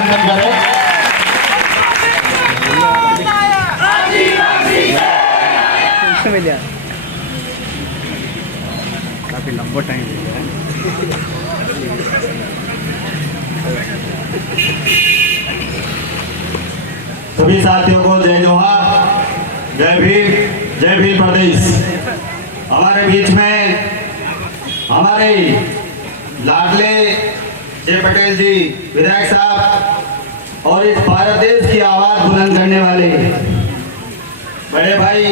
अभिनंदन करें। काफी लंबा टाइम हो गया है। सभी साथियों को जय जोहार, जय भील प्रदेश। हमारे बीच में हमारे लाडले जय पटेल जी विधायक साहब और इस भारत देश की आवाज बुलंद करने वाले बड़े भाई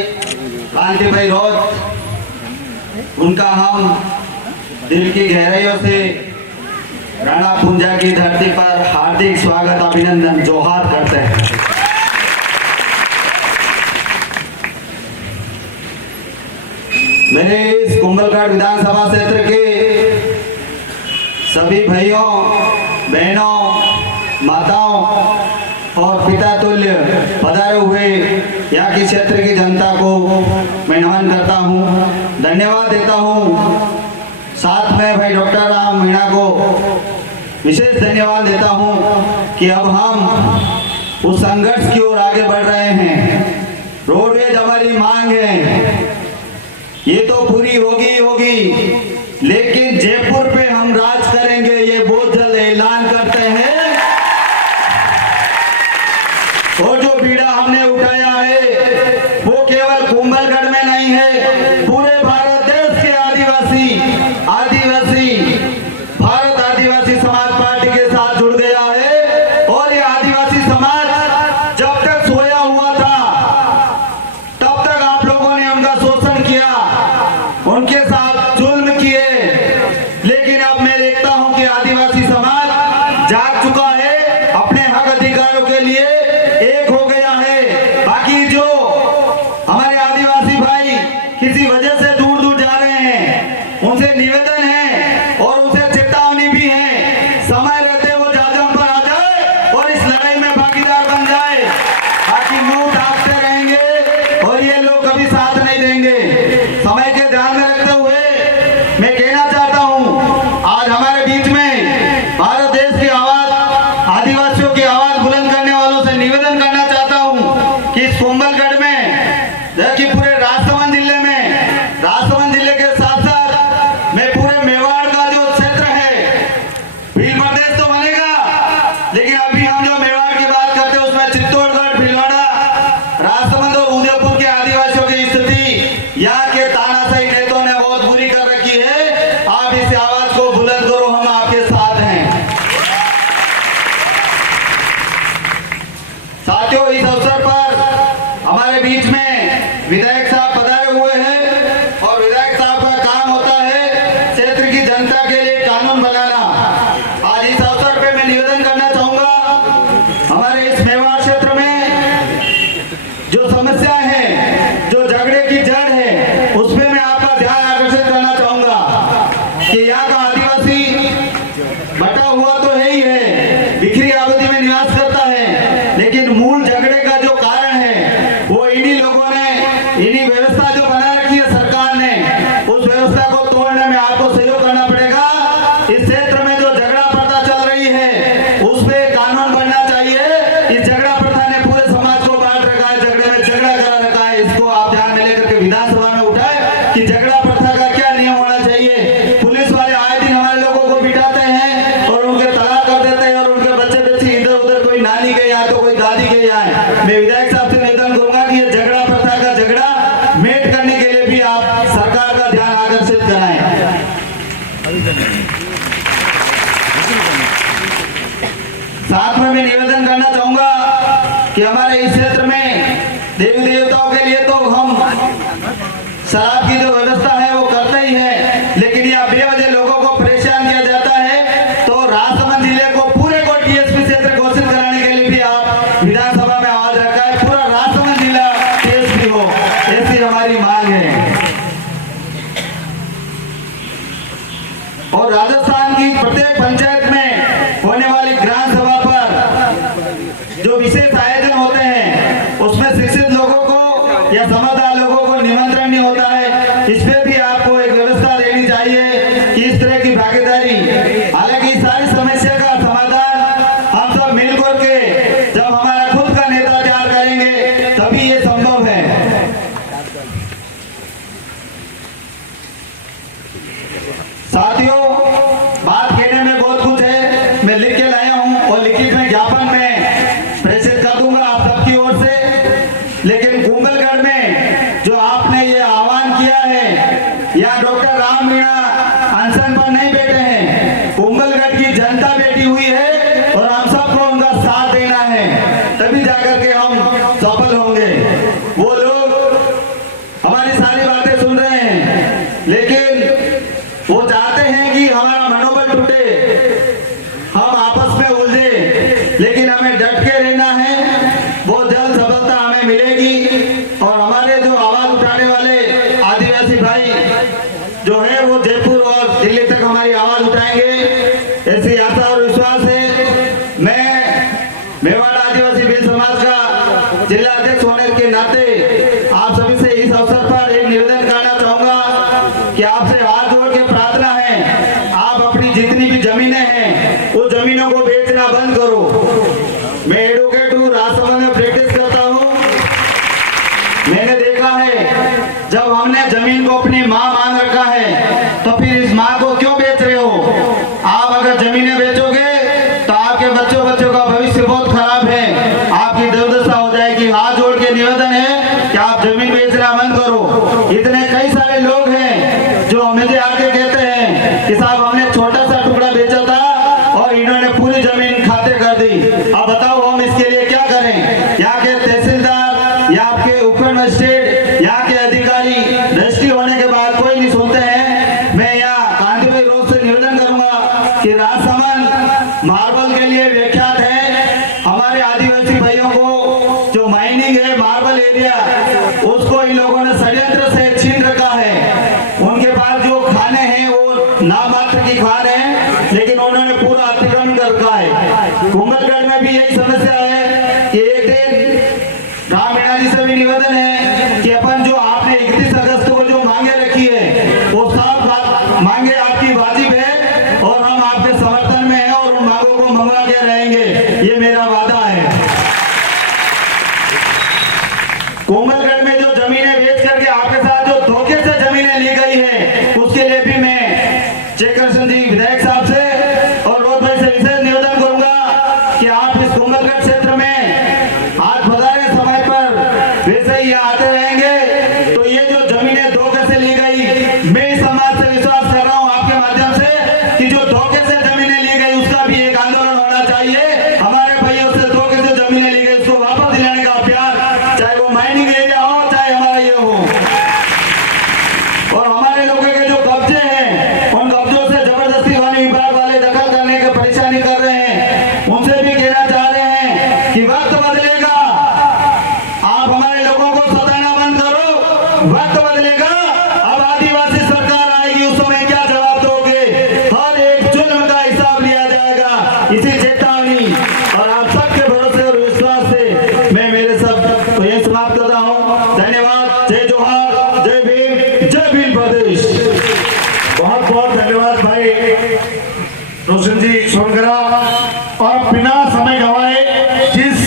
कांति भाई रोज, उनका हम दिल की गहराइयों से राणा पुंजा की धरती पर हार्दिक स्वागत अभिनंदन जोहार करते हैं। मेरे इस कुंभलगढ़ विधानसभा क्षेत्र के सभी भाइयों बहनों माताओं और पिता तुल्य पधारे हुए यहाँ की क्षेत्र की जनता को मैं नमन करता हूँ, धन्यवाद देता हूँ। साथ में भाई डॉक्टर राम मीणा को विशेष धन्यवाद देता हूँ कि अब हम उस संघर्ष की ओर आगे बढ़ रहे हैं। रोडवेज हमारी मांग है, ये तो पूरी होगी, लेकिन जयपुर पे हम राज करेंगे, ये बहुत जल्द ऐलान करते हैं। और जो बीड़ा हमने उठाया है वो केवल कुंभलगढ़ में नहीं है, पूरे भारत देश के आदिवासी भारत आदिवासी समाज पार्टी के साथ जुड़ गया है। और ये आदिवासी समाज जब तक सोया हुआ था तब तक आप लोगों ने उनका शोषण किया, उनके साथ जुल्म किए, लेकिन अब मैं देखता हूं कि आदिवासी समाज जाग चुका है, अपने हक अधिकारों के लिए एक हो गया है। बाकी जो हमारे आदिवासी भाई किसी वजह से दूर दूर जा रहे हैं, उनसे निवेदन है और उनसे चेतावनी भी है, समय रहते वो जाजम पर आ जाए और इस लड़ाई में भागीदार बन जाए। बाकी मुंह ढांकते रहेंगे और ये लोग कभी साथ नहीं देंगे। समय के ध्यान में रखते हुए मैं कहना चाहता हूं, आज हमारे बीच में भारत देश की आवाज, आदिवासियों की आवाज बुलंद करने वालों से निवेदन करना चाहता हूं कि इस कुंभलगढ़ में कि पूरे राजसमंद जिले के साथ साथ मैं पूरे मेवाड़ का जो क्षेत्र है, भील प्रदेश तो बनेगा, लेकिन अभी हम जो मेवाड़ की बात करते हैं उसमें चित्तौड़गढ़, भीलवाड़ा, राजसमंद और उदयपुर के आदिवासियों की स्थिति यहाँ के तानाशाही नेताओं ने बहुत बुरी कर रखी है। आप इस आवाज को बुलंद करो, हम आपके साथ हैं। साथियों, इस अवसर पर हमारे बीच में विधायक साहब पधारे हुए हैं और विधायक साहब का काम होता है क्षेत्र की जनता के लिए कानून बनाना। आज इस अवसर पे मैं निवेदन करना चाहूंगा, हमारे इस मेवाड़ क्षेत्र में जो समस्या है, जो झगड़े की जड़ है, उसमें मैं आपका ध्यान आकर्षित करना चाहूंगा कि यहाँ का आदिवासी बटा हुआ तो है ही है, बिखरी आबादी में निवास करता है, लेकिन मूल झगड़े का जो कारण है वो इन्हीं लोगों ने, इन्हीं व्यवस्था जो बना रखी है सरकार ने, उस व्यवस्था को तोड़ने में आपको सहयोग करना पड़ेगा। इस क्षेत्र में जो झगड़ा प्रथा चल रही है उस पे कानून बनना चाहिए। इस झगड़ा प्रथा ने पूरे समाज को बांट रखा है, झगड़े में झगड़ा करा रखा है। इसको आप ध्यान में लेकर के विधानसभा में उठाए कि झगड़ा प्रथा का क्या नियम होना चाहिए। पुलिस वाले आए दिन हमारे लोगों को बिठाते हैं और उनके तलाक कर देते हैं और उनके बच्चे बच्चे इधर उधर, कोई नानी के यहाँ तो कोई दादी के यहाँ। मैं विधायक साहब से निवेदन करूंगा कि ये झगड़ा प्रथा का झगड़ा मेट करने के लिए भी आप सरकार का ध्यान आकर्षित कराएं। साथ में मैं निवेदन करना चाहूंगा कि हमारे इस क्षेत्र में देवी देवताओं के लिए तो हम शराब की जो व्यवस्था है वो करते ही है, लेकिन यहाँ बेवजह लोगों को परेशान किया जाता है। तो राजसमंद जिले को पूरे को टीएसपी क्षेत्र घोषित कराने के लिए भी आप विधानसभा में आवाज रखा है, पूरा राजसमंद जिला टीएसपी हो, ऐसी हमारी मांग है। और राजस्थान की प्रत्येक पंचायत में होने वाली ग्राम सभा पर जो विशेष आयोजन होते हैं उसमें शिक्षित लोगों को या समझदार लोगों को निमंत्रण नहीं होता है। इस पे भी आपको एक व्यवस्था लेनी चाहिए कि इस तरह की भागीदारी, हालांकि सारी समस्या जनता बैठी हुई है और हम सबको उनका साथ देना है, तभी जाकर के हम सफल होंगे। वो लोग हमारी सारी बातें सुन रहे हैं, लेकिन वो चाहते हैं कि हमारा मनोबल टूटे, हम आपस में उलझे, लेकिन हमें डट के रहना है। बहुत जल्द सफलता हमें मिलेगी और हमारे जो आवाज उठाने वाले आदिवासी भाई जो है वो जयपुर और दिल्ली तक हमारी आवाज उठाएंगे, ऐसी आशा और विश्वास है। मैं मेवाड़ आदिवासी भील समाज का जिला अध्यक्ष होने के नाते आप सभी से इस अवसर पर एक निवेदन करना चाहूंगा कि आपसे हाथ जोड़ के प्रार्थना है, आप अपनी जितनी भी जमीनें हैं उस जमीनों को बेचना बंद करो। मैं एडवोकेट हूँ, राजसभा में प्रैक्टिस करता हूँ। मैंने देखा है जब हमने जमीन को अपनी माँ मान रखा है तो फिर इस माँ को क्यों बेच रहे हो? आप अगर जमीनें बेचोगे तो आपके बच्चों का भविष्य बहुत खराब है, आपकी दुर्दशा हो जाएगी। हाथ जोड़ के निवेदन है कि आप जमीन बेचना बंद करो। इतने कई सारे लोग हैं जो मुझे आके कहते हैं कि साहब हमने छोटा सा टुकड़ा बेचा था और इन्होंने पूरी जमीन खाते कर दी, अब बताओ हम इसके लिए क्या करें? यहाँ के तहसीलदार या आपके उपखंड मजिस्ट्रेट यहाँ के अधिकारी रजिस्ट्री होने के बाद कोई नहीं सुनते हैं। मैं यहाँ गांधी भाई रोड से निवेदन करूंगा कि राजसमंद मार्बल के लिए विख्यात है। हमारे आदिवासी भाइयों को जो माइनिंग है मार्बल एरिया, उसको इन लोगों ने षड्यंत्र से छीन रखा है। उनके पास जो खाने हैं वो नामात्र की खान है, लेकिन उन्होंने पूरा अतिक्रमण कर रखा है। कुंभलगढ़ में भी यही समस्या है कि एक दिन राम मीणा जी से भी निवेदन है कि अपन जो आपने 31 अगस्त को जो मांगे रखी है वो सब मांगे आपकी वाजिब है और हम आपके समर्थन में हैं और उन मांगों को मंगवा के रहेंगे, ये मेरा वादा है। कोमलगढ़ में जो जमीनें बेच करके आपके साथ जो धोखे से जमीनें ली गई है उसके लिए भी मैं चेकरसन जी विधायक साहब से और रोड भाई से विशेष निवेदन करूंगा कि आप इस कोमलगढ़ क्षेत्र में हाथ बधाने समय पर वैसे ही आते रहेंगे तो ये जो जमीनें धोखे से ली गई, मैं इस समाज से विश्वास कर रहा हूं आपके माध्यम से कि जो धोखे से जमीनें ली गई उसका भी एक आंदोलन होना चाहिए। हमारे भाइयों से धोखे से जमीनें ली गई उसको वापस दिलाने का अभ्यास, चाहे वो माइनिंग एरिया हो चाहे हमारा ये हो। और हमारे लोगों के जो कब्जे हैं उन कब्जों से जबरदस्ती वन विभाग वाले दखल करने की परेशानी कर रहे हैं, उनसे भी कहना चाह रहे हैं कि वक्त बदलेगा, आप हमारे लोगों को सताना बंद करो, वक्त बदलेगा। अब आदिवासी सरकार आएगी, उस समय क्या जवाब दोगे? हर एक जुल्म का हिसाब लिया जाएगा, इसी चेतावनी और आप सबके भरोसे और विश्वास से मैं मेरे सब तो ये समाप्त कर रहा हूँ। धन्यवाद। जय जोहार, जय भीम प्रदेश। बहुत बहुत धन्यवाद भाई रोशन जी सोनकरा।